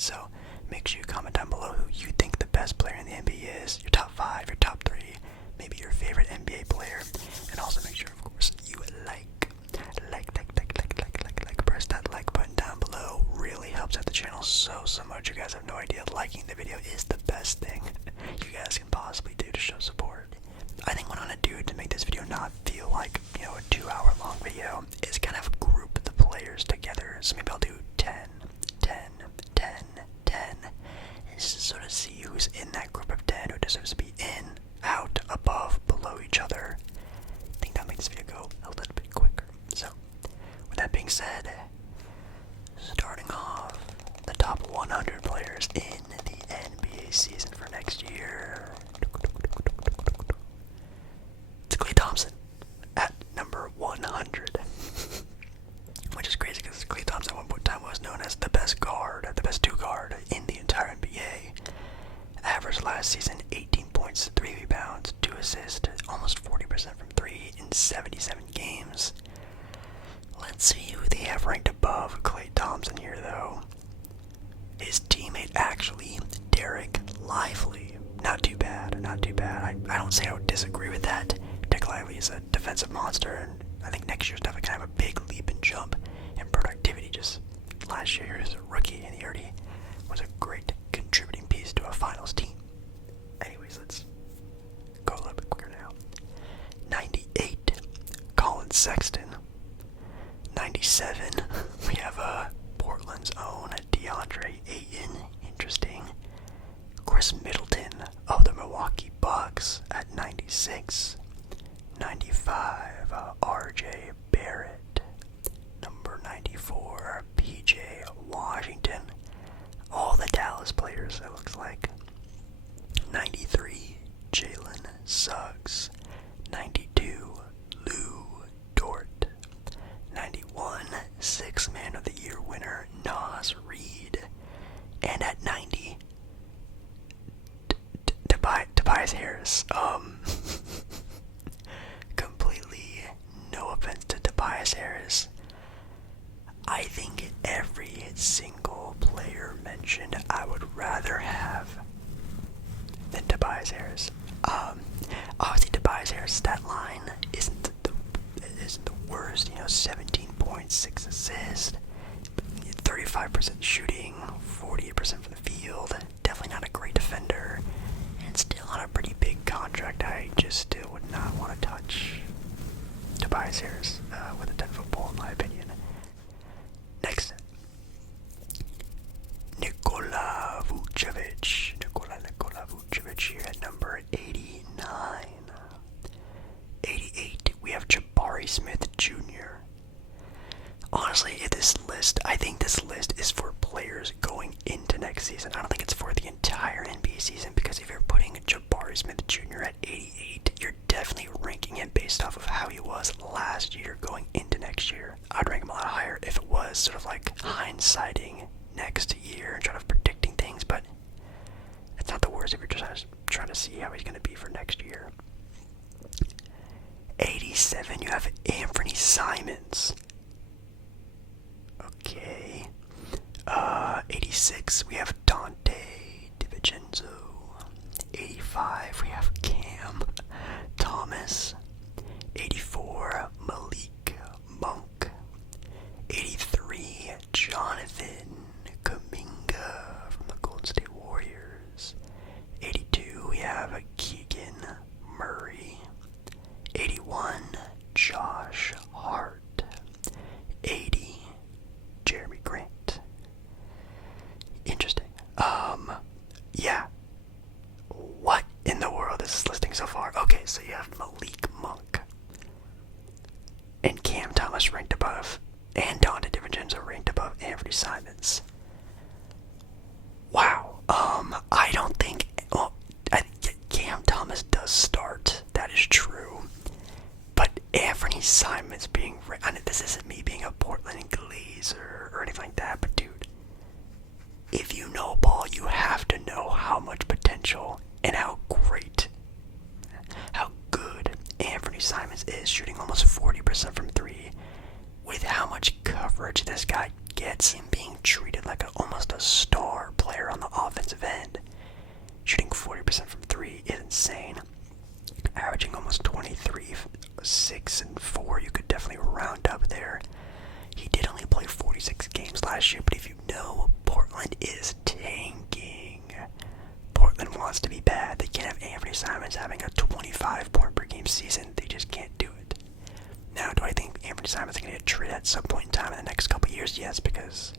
So make sure you comment down below who you think the best player in the NBA is, your top 5, your top 3, maybe your favorite NBA player, and also make sure, of course, you press that like button down below. Really helps out the channel so much. You guys have no idea. Liking the video is the best thing you guys can possibly do to show support. I think what I'm gonna do to make this video not feel like, a 2-hour long video is kind of group the players together. So maybe I'll do 10, 10, 10, 10, and just to sort of see who's in that group of 10, who deserves to be in, out, above, below each other. I think that'll make this video go a little bit quicker. So, with that being said, starting off the top 100 players in the NBA season for next year. It's Klay Thompson at number 100. Which is crazy because Klay Thompson at one point in time was known as the best guard, the best 2 guard in the entire NBA. Averaged last season 18 points, 3 rebounds, 2 assists, almost 40% from 3 in 77 games. Let's see who they have ranked above Klay Thompson here, though. His teammate, actually, Derek Lively. Not too bad, not too bad. I don't say I would disagree with that. Derek Lively is a defensive monster, and I think next year's definitely going to have a big leap and jump in productivity. Just last year, he was a rookie, and he already was a great contributing piece to a finals team. Anyways, let's go a little bit quicker now. 98, Colin Sexton. 97, we have Portland's own DeAndre Ayton. Interesting. Chris Middleton of the Milwaukee Bucks at 96. 95, RJ Barrett. Number 94, PJ Washington. All the Dallas players, it looks like. 93, Jalen Suggs. 92, Lou Dort. 91, 6th Man of the Year winner, Naz Reid. And at 90, Tobias Harris. Completely no offense to Tobias Harris. I think every single player mentioned I would rather have than Tobias Harris. Obviously Tobias Harris' stat line isn't the worst, 17 points, 6 assists, 35% shooting, 48% from the field. Definitely not a great defender, and still on a pretty big contract. I just still would not want to touch Tobias Harris with a 10-foot pole, in my opinion. Next, Nikola Vucevic. Nikola Vucevic here at number 89. 88, we have Jabari Smith Jr. Honestly, I think this list is for players going into next season. I don't think it's for the entire NBA season, because if you're putting Jabari Smith Jr. at 88, you're definitely ranking him based off of how he was last year going into next year. I'd rank him a lot higher if it was sort of like hindsighting next year and trying to predicting things, but it's not the worst if you're just trying to see how he's going to be for next year. 87, you have Anthony Simons. Okay. 86, we have Dante DiVincenzo. 85, we have Cam Thomas. 84, Malik Monk. 83, Jonathan Kuminga from the Golden State Warriors. 82, we have Keegan Murray. 81, Josh Hart. 80, Jeremy Grant. Interesting. Yeah. What in the world is this listing so far? Okay, so you have Malik Monk and Cam Thomas ranked above, and Dante DiVincenzo ranked above Anthony Simons. Wow. I don't think. Well, I think Cam Thomas does start. That is true. But Anthony Simons being, I know this isn't me being a Portland Glazer or anything like that, but dude, if you average this guy gets, him being treated like almost a star player on the offensive end. Shooting 40% from 3 is insane. Averaging almost 23, 6, and 4. You could definitely round up there. He did only play 46 games last year, but if you know, Portland is tanking. Portland wants to be bad. They can't have Anthony Simons having a 25-point-per-game season. They just can't do it. Now, do I think Anthony Simons is going to get traded at some point in time in the next couple years? Yes, because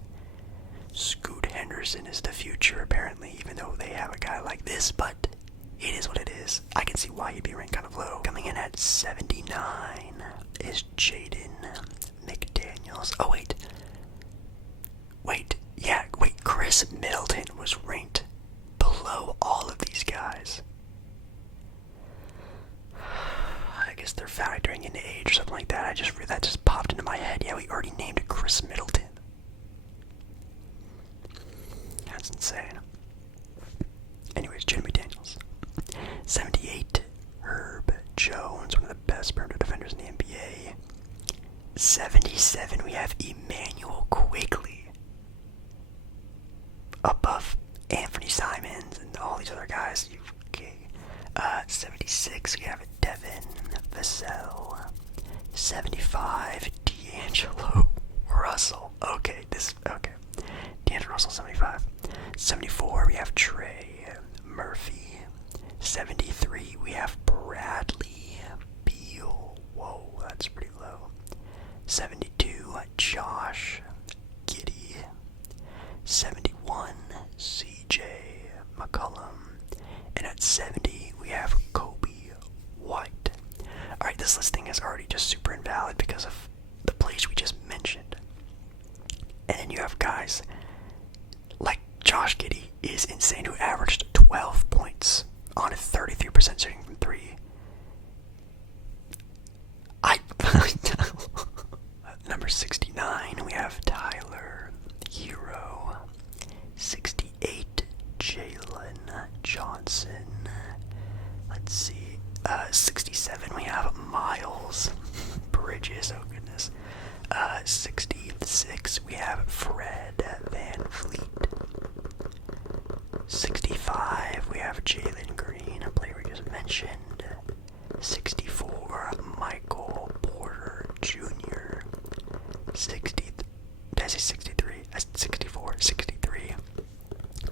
Scoot Henderson is the future, apparently, even though they have a guy like this, but it is what it is. I can see why he'd be ranked kind of low. Coming in at 79 is Jaden McDaniels. Oh, wait. Chris Middleton was ranked below all of these guys. I guess they're factoring in age or something like that. That just popped into my head. Yeah, we already named Chris Middleton. That's insane. Anyways, Jaden McDaniels. 78, Herb Jones, one of the best perimeter defenders in the NBA. 77, we have Emmanuel Quigley. Above Anthony Simons and all these other guys. 76, we have Devin Vassell. 75, D'Angelo Russell. Okay. D'Angelo Russell, 75. 74, we have Trey Murphy. 73, we have Bradley Beal. Whoa, that's pretty low. 72, Josh Gibi. 71, CJ McCollum. And at 70, we have Kobe White. Alright, this listing is already just super invalid because of the plays we just mentioned. And then you have guys like Josh Giddey is insane, who averaged 12 points on a 33% shooting from 3. Number 69, we have Tyler Hero. 68, Jalen Johnson. Let's see. 67, we have Miles Bridges. Oh, goodness. 66, we have Fred VanVleet. 65, we have Jalen Green, a player we just mentioned. 64, Michael Porter Jr. 63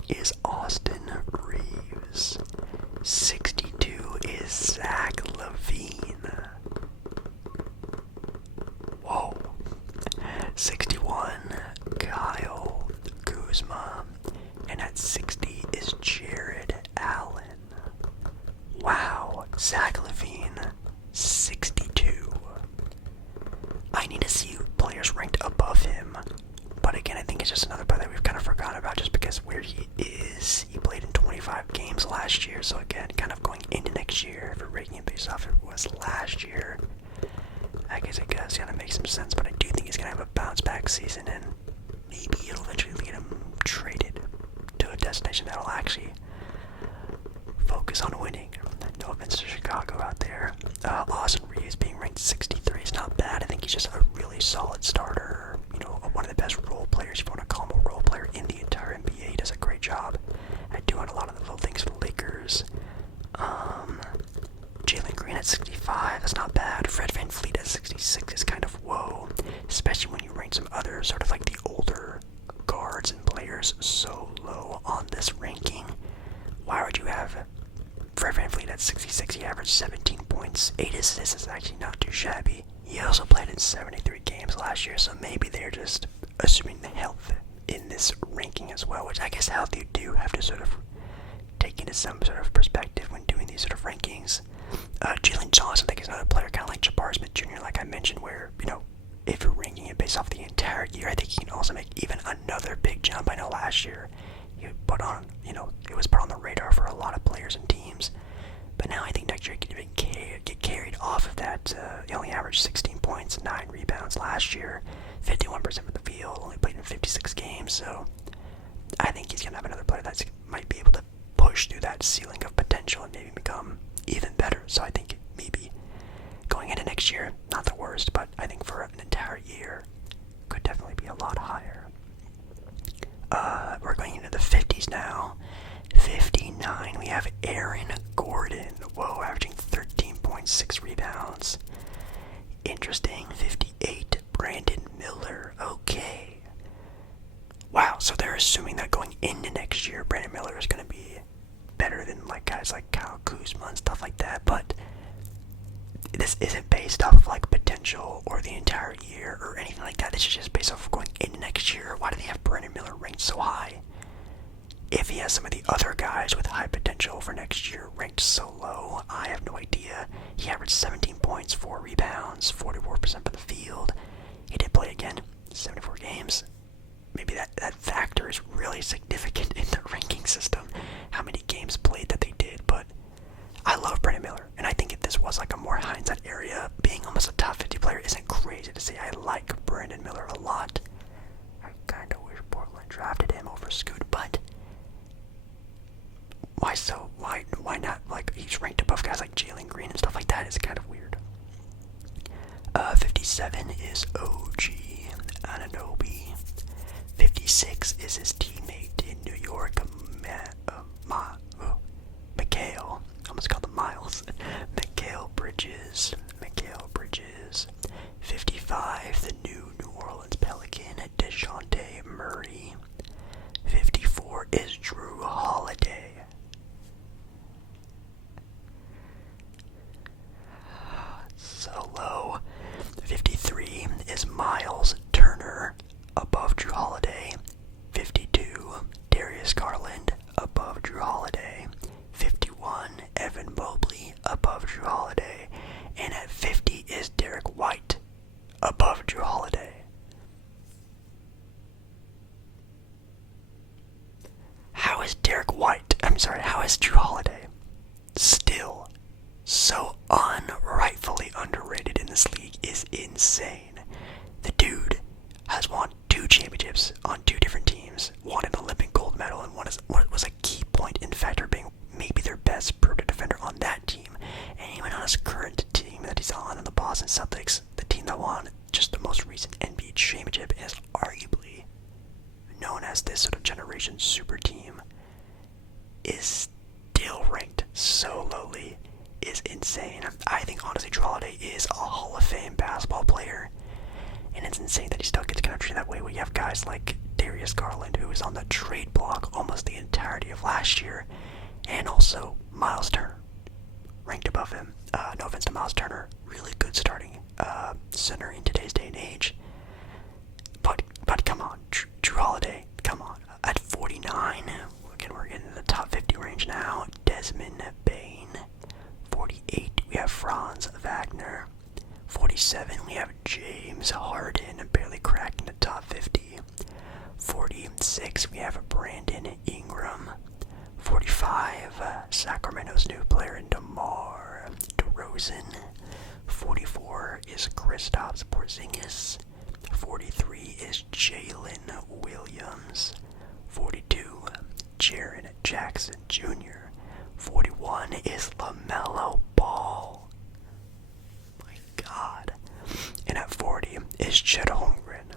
is Austin Reeves. 62 is Zach LaVine. Whoa. 61, Kyle Kuzma. And at 60 is Jared Allen. Wow, Zach LaVine, 62. I need to see players ranked above him. But again, I think it's just another player that we've kind of forgotten about just because where he is. He played in 25 games last year, so again, kind of going into next year, if we're rating him based off of it was last year, I guess it does kind of make some sense, but I do think he's going to have a bounce-back season, and maybe it'll eventually get him traded to a destination that'll actually focus on winning. No offense to Chicago out there. Austin Reeves being ranked 63 is not bad. I think he's just a really solid starter. You know, one of the best role players, if you want to call him a role player in the entire NBA. He does a great job at doing a lot of the little things for the Lakers. Jalen Green at 65, that's not bad. Fred VanVleet at 66 is kind of whoa, especially when you rank some other sort of like the older guards and players so low on this ranking. Why would you have Fred VanVleet at 66? He averaged 17 points, 8 assists is actually not too shabby. He also played in 73 games last year, so maybe they're just assuming the health in this ranking as well, which I guess health you do have to sort of take into some sort of perspective when doing these sort of rankings. Jalen Johnson, I think, is another player kind of like Jabari Smith Jr., like I mentioned, where, you know, if you're ranking it based off the entire year, I think he can also make even another big jump. I know last year he put on, you know, it was put on the radar for a lot of players and teams, but now I think next year he can even get carried off of that. He only averaged 16 points, 9 rebounds last year, 51% from the field, only played in 56 games, so I think he's going to have another player that might be able to push through that ceiling of potential and maybe become even better. So I think maybe going into next year, not the worst, but I think for an entire year, could definitely be a lot higher. We're going into the 50s now. 59, we have Aaron Gordon. Whoa, averaging 13.6 rebounds. Interesting. 58, Brandon Miller. Okay. Wow, so they're assuming that going into next year, Brandon Miller is going to be better than like guys like Kyle Kuzma and stuff like that, but this isn't based off of like potential or the entire year or anything like that. This is just based off of going into next year. Why do they have Brandon Miller ranked so high? If he has some of the other guys with high potential for next year ranked so low, I have no idea. He averaged 17 points, 4 rebounds, 44% from the field. He did play again, 74 games. Maybe that factor is really significant in the ranking system, how many games played that they did, but I love Brandon Miller, and I think if this was like a more hindsight area, being almost a top 50 player isn't crazy to say. I like Brandon Miller a lot. I kind of wish Portland drafted him over Scoot, but why so? Why not? Like, he's ranked above guys like Jalen Green and stuff like that. It's kind of weird. 57 is OG Anunoby. 56 is his teammate in New York, Mikal. Almost called him Miles. Mikal Bridges. 55, the New Orleans Pelican, DeJounte Murray. 54 is Drew Holiday. So low. 53 is Miles Turner, above Drew Holiday. 52, Darius Garland, above Drew Holiday. 51, Evan Mobley, above Drew Holiday. And at 50 is Derek White, above Drew Holiday. How is Drew Holiday still so unrightfully underrated in this league is insane. The dude has won 2 championships on 2 different teams, won an Olympic gold medal, and was a key point in factor being maybe their best perimeter defender on that team. And even on his current team that he's on, the Boston Celtics, the team that won just the most recent NBA championship, is arguably known as this sort of generation super team, is still ranked so lowly, is insane. I think honestly Drew Holiday is a Hall of Fame basketball player, and it's insane that he still gets kind of treated that way when you have guys like Darius Garland, who was on the trade block almost the entirety of last year, and also Miles Turner ranked above him. No offense to Miles Turner, really good starting center in today's day and age, but come on, Drew Holiday, come on. At 49, again we're getting in the top 50 range now. Desmond Bain. 48, we have Franz Wagner. 47, we have James Harden, barely cracking the top 50. 46, we have Brandon Ingram. 45, Sacramento's new player in DeMar DeRozan. 44 is Kristaps Porzingis. 43 is Jalen Williams. 42, Jaren Jackson Jr. 41 is LaMelo Ball. My God. And at 40 is Chet Holmgren.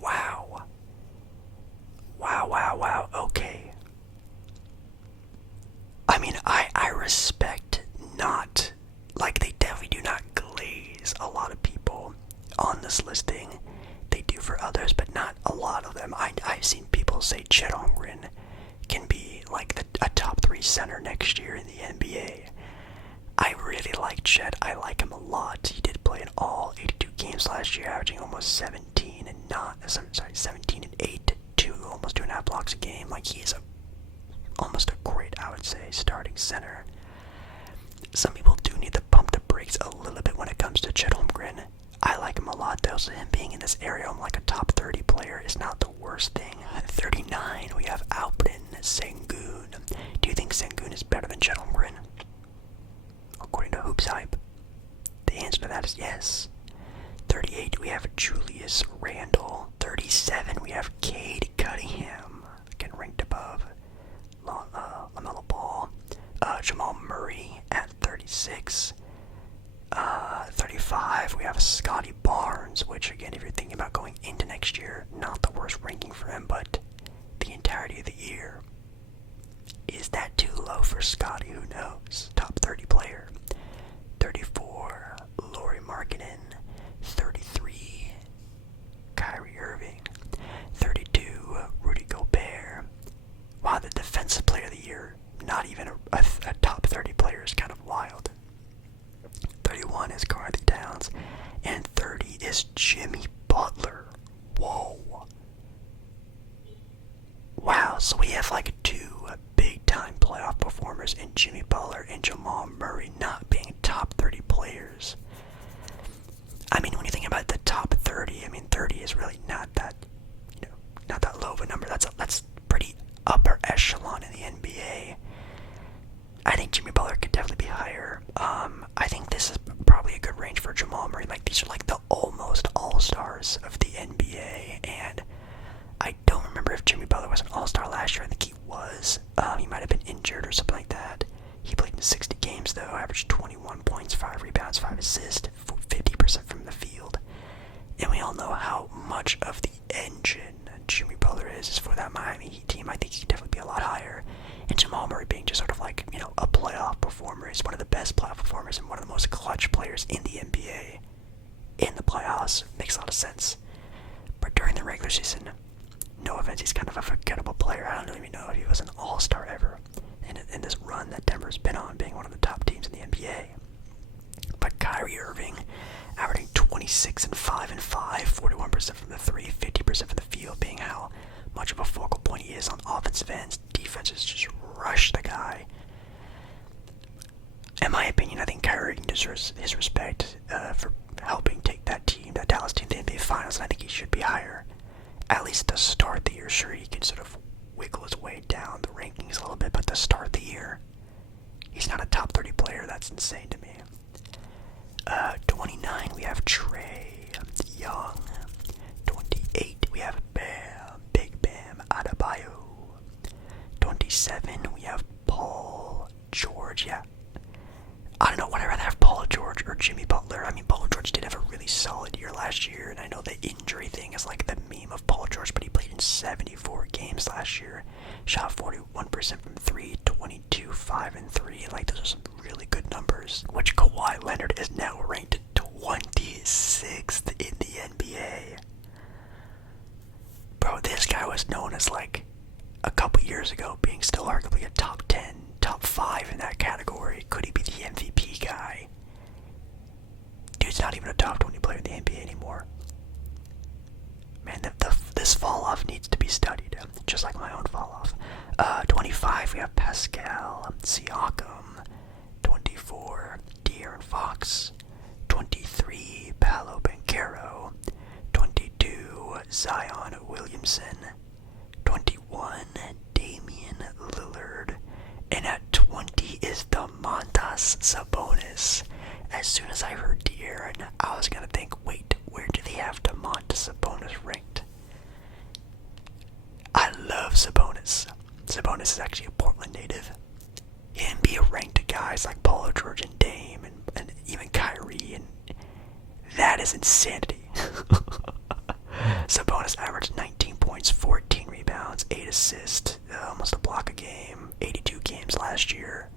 Wow. Okay. I mean, I respect not, like, they definitely do not glaze a lot of people on this listing. They do for others, but not a lot of them. I've seen people say Chet Holmgren can be like a top 3 center next year in the NBA. I really like Chet. I like him a lot. He did play in all 82 games last year, averaging almost 17 and 8, almost 2.5 blocks a game. Like, he's almost a great, I would say, starting center. Some people do need to pump the brakes a little bit when it comes to Chet Holmgren. I like him a lot, though, so him being in this area, I'm like a top 30 player, is not the worst thing. 39, we have Alperen Sengun. Do you think Sengun is better than Chet Holmgren? According to Hoops Hype, the answer to that is yes. 38, we have Julius Randle. 37, we have Cade Cunningham, again ranked above LaMelo Ball. Jamal Murray at 36. 35, we have Scotty Barnes, which again, if you're thinking thinking about going into next year, not the worst ranking for him, but the entirety of the year. Is that too low for Scotty? Who knows? Top 30 player. 34, Lauri Markkanen. 33, Kyrie Irving. 32, Rudy Gobert. Wow, the defensive player of the year, not even a top 30 player, is kind of wild. 31 is Karl Anthony Towns, and 30 is Jimmy Butler. Whoa. Wow, so we have like two big-time playoff performers in Jimmy Butler and Jamal Murray not being top 30 players. I mean, when you think about the top 30, I mean, 30 is really not that, not that low of a number. That's pretty upper echelon in the NBA. I think Jimmy Butler could definitely be higher. I think this is probably a good range for Jamal Murray. Like, these are like the almost all-stars of the NBA, and I don't remember if Jimmy Butler was an all-star last year. I think he was. He might have been injured or something like that. He played in 60 games, though, averaged 21 points, 5 rebounds, 5 assists, 50% from the field. And we all know how much of the engine Jimmy Butler is for that Miami Heat team. I think he could definitely be a lot higher. And Jamal Murray being just sort of like, a playoff performer. He's one of the best playoff performers and one of the most clutch players in the NBA. In the playoffs, makes a lot of sense. But during the regular season, no offense, he's kind of a forgettable player. I don't even know if he was an all-star ever in this run that Denver's been on, being one of the top teams in the NBA. But Kyrie Irving, averaging 26 and 5 and 5, 41% from the three, 50% from the field, being how much of a focal point he is on offensive ends. Defenses just rush the guy. In my opinion, I think Kyrie Irving deserves his respect for helping take that Dallas team to the NBA Finals, and I think he should be higher. At least to start the year. Sure, he can sort of wiggle his way down the rankings a little bit, but to start the year, he's not a top 30 player. That's insane to me. 29, we have Trae Young. 28, we have Big Bam Adebayo. 27, we have Paul George. Yeah, I don't know, would I rather have Paul George or Jimmy Butler? I mean, Paul George did have a really solid year last year, and I know the injury thing is like the meme of Paul George, but he played in 74 games last year, shot 41% from 3, 22, 5, and 3. Like, those are some really good numbers, which Kawhi Leonard is now ranked 26th in the NBA. Bro, this guy was known as, like, a couple years ago being still arguably a top 10, top 5 in that category. Could he be the MVP guy? Dude's not even a top 20 player in the NBA anymore. Man, this fall-off needs to be studied, just like my own fall-off. 25, we have Pascal Siakam. 24, De'Aaron Fox. 23, Paolo Banchero. 22, Zion Williamson. 21, Damian Lillard. And at 20 is Domantas Sabonis. As soon as I heard De'Aaron, I was gonna think, wait, where do they have Domantas Sabonis ranked? I love Sabonis. Sabonis is actually a Portland native. Him be ranked guys like Paul George and Dame and even Kyrie, and that is insanity. Sabonis averaged 19 points, 14 rebounds, 8 assists, almost a block a game, 82 games last year.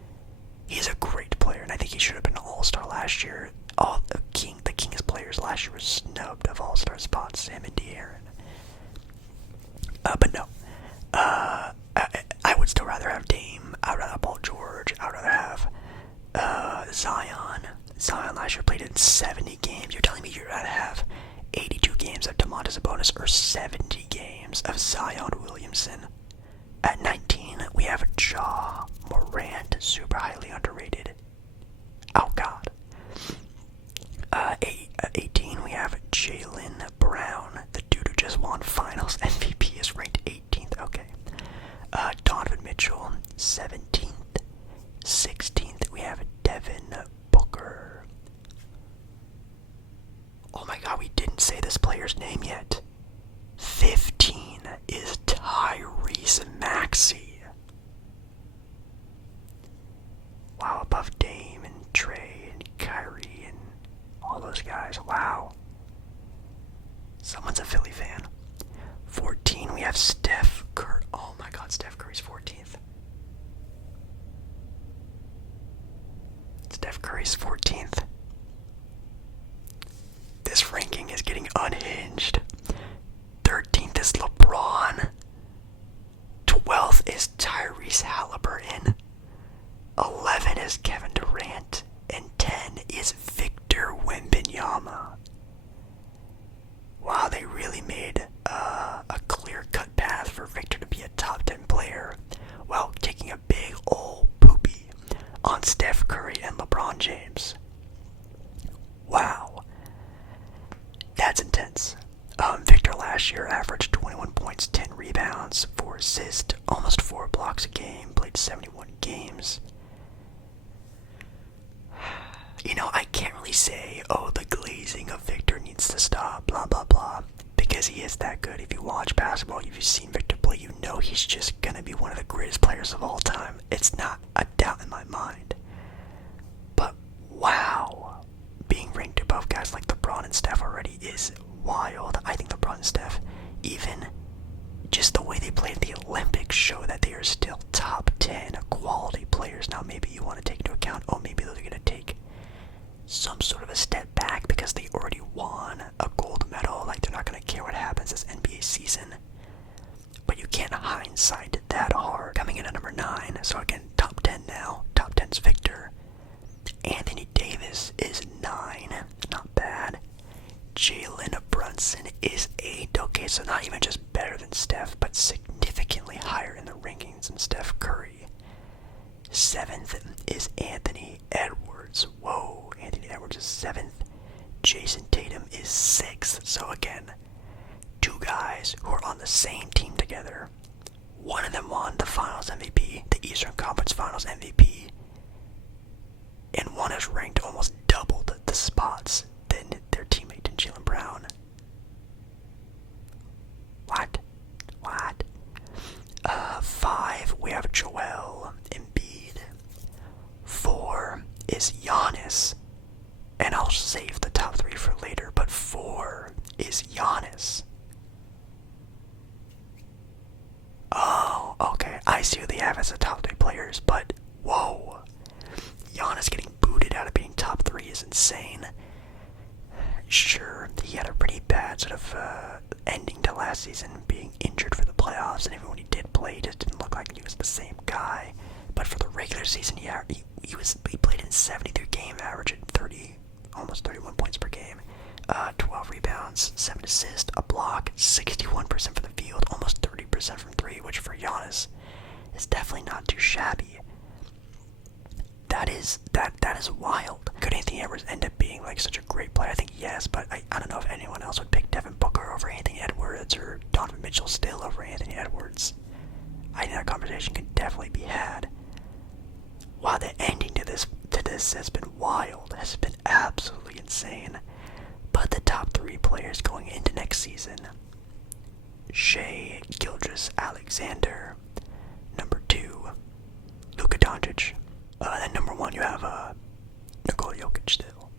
He's a great player, and I think he should have been an all-star last year. The Kings players last year were snubbed of all-star spots, him and De'Aaron. But no. I would still rather have Dame. I would rather have Paul George. I would rather have Zion. Zion last year played in 70 games. You're telling me you'd rather have 82 games of Domantas Sabonis or 70 games of Zion Williamson? At 19, we have Ja Morant, super highly underrated. Oh, God. 18, we have Jaylen Brown, the dude who just won Finals MVP, is ranked 18th. Okay. Donovan Mitchell, 17th. 16th, we have Devin Booker. Oh my God, we didn't say this player's name yet. 15 is Tyrese Maxey. Wow, above Dame and Trae and Kyrie and all those guys. Wow. last year averaged 21 points, 10 rebounds, 4 assists, almost 4 blocks a game, played 71 games. You know, I can't really say, oh, the glazing of Victor needs to stop, blah, blah, blah, because he is that good. If you watch basketball, if you've seen Victor play, you know he's just going to be one of the greatest players of all time. It's not a doubt in my mind. But, wow, being ranked above guys like LeBron and Steph already is wild. I think LeBron and Steph, even just the way they played the Olympics, show that they are still top 10 quality players. Now, maybe you want to take into account, oh, maybe they're going to take some sort of a step back because they already won a gold medal. Like, they're not going to care what happens this NBA season. But you can't hindsight that hard. Coming in at number 9, so again, top 10 now. Top 10's Victor. Anthony Davis is 9. Not bad. Jalen Brunson is 8. Okay, so not even just better than Steph, but significantly higher in the rankings than Steph Curry. 7th is Anthony Edwards. Whoa, Anthony Edwards is 7th. Jason Tatum is 6th. So again, 2 guys who are on the same team together. One of them won the Finals MVP, the Eastern Conference Finals MVP, and one has ranked almost doubled the spots than their teammate Jaylen Brown. What? 5, we have Joel Embiid. 4 is Giannis. And I'll save the top 3 for later, but 4 is Giannis. Oh, okay. I see who they have as the top 3 players, but whoa. Giannis getting booted out of being top 3 is insane. Sure, he had a pretty bad sort of ending to last season, being injured for the playoffs, and even when he did play, he just didn't look like he was the same guy. But for the regular season, he played in 73 games, averaging almost 31 points per game, 12 rebounds, 7 assists, a block, 61% from the field, almost 30% from 3, which for Giannis is definitely not too shabby. That is wild. Could Anthony Edwards end up being like such a great player? I think yes, but I don't know if anyone else would pick Devin Booker over Anthony Edwards or Donovan Mitchell still over Anthony Edwards. I think that conversation could definitely be had. Wow, the ending to this has been wild. Has been absolutely insane. But the top 3 players going into next season: Shai Gilgeous-Alexander. Number 2, Luka Doncic. Then number 1, you have Nikola Jokic still,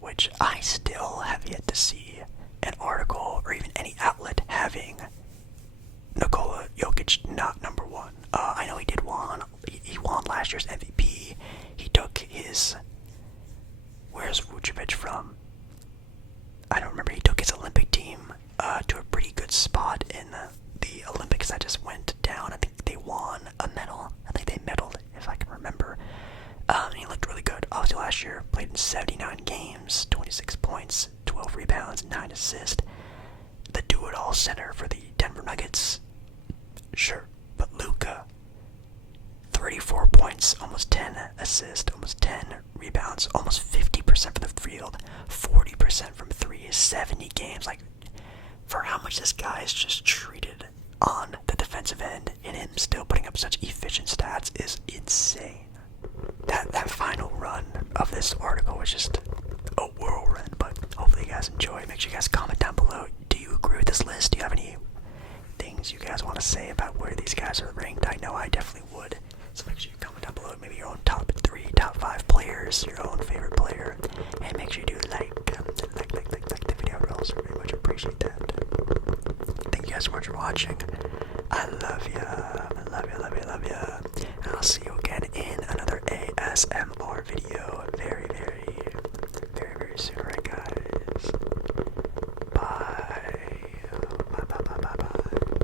which I still have yet to see an article or even any outlet having Nikola Jokic not number 1. I know he won last year's MVP. He took his, where's Vucevic from? I don't remember. He took his Olympic team to a pretty good spot in the Olympics that just went down. I think they won a medal. I think they medaled, if I can remember. He looked really good. Obviously last year, played in 79 games, 26 points, 12 rebounds, 9 assists. The do-it-all center for the Denver Nuggets. Sure, but Luka, 34 points, almost 10 assists, almost 10 rebounds, almost 50% from the field, 40% from 3, 70 games. Like, for how much this guy is just treated on the defensive end, and him still putting up such efficient stats is insane. That final run of this article was just a whirlwind, but hopefully you guys enjoy. Make sure you guys comment down below. Do you agree with this list? Do you have any things you guys want to say about where these guys are ranked? I know I definitely would. So make sure you comment down below maybe your own top 3, top 5 players, your own favorite player, and make sure you do like the video. I would also very much appreciate that. Thank you guys so much for watching. I love ya. And I'll see you again in another ASMR video very, very, very, very soon, right guys?